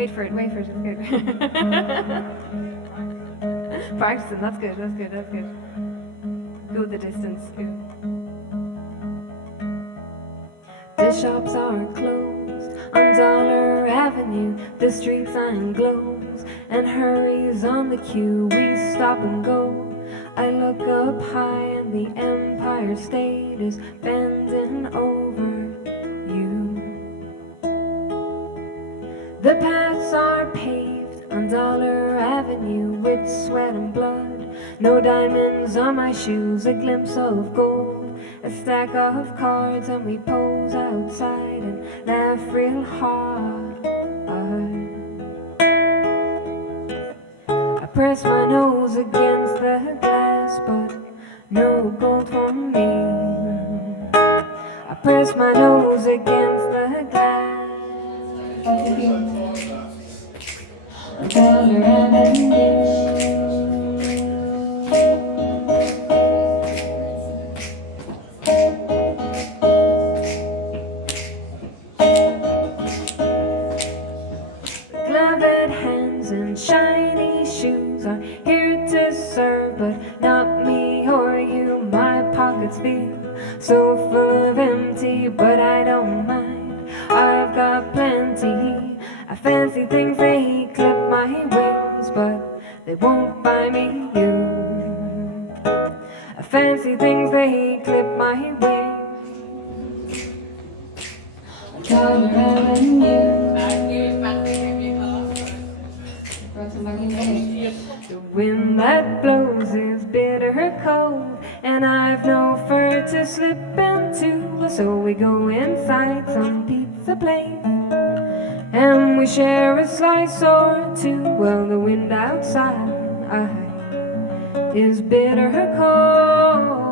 Wait for it, it's good. Practicing, that's good. Go the distance. The shops are closed on Dollar Avenue. The street sign glows and hurries on the queue. We stop and go. I look up high and the Empire State is bending over you. The paths are paved on Dollar Avenue with sweat and blood. No diamonds on my shoes, a glimpse of gold, a stack of cards, and we pose outside and laugh real hard. I press my nose against the glass, but no gold for me. I press my nose against the glass. Dollar Avenue. Gloved hands and shiny shoes are here to serve, but not me or you. My pockets feel so full of empty, but I don't mind. I've got plenty. I fancy things, they clip my wings, but they won't buy me you. I fancy things, they clip my wings. Dollar Avenue. The wind that blows is bitter cold, and I've no fur to slip into. So we go inside some pizza place, and we share a slice or two. Well, the wind outside is bitter cold.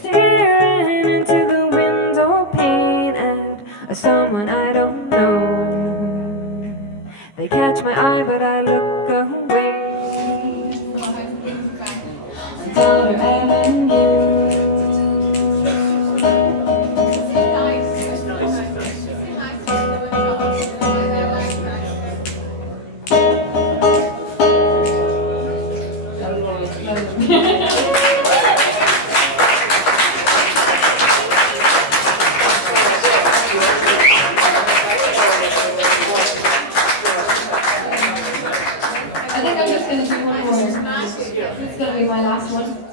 Staring into the window pane at someone I don't know. They catch my eye, but I look away. Dollar Avenue. I think I'm just going to do one more. This is going to be my last one.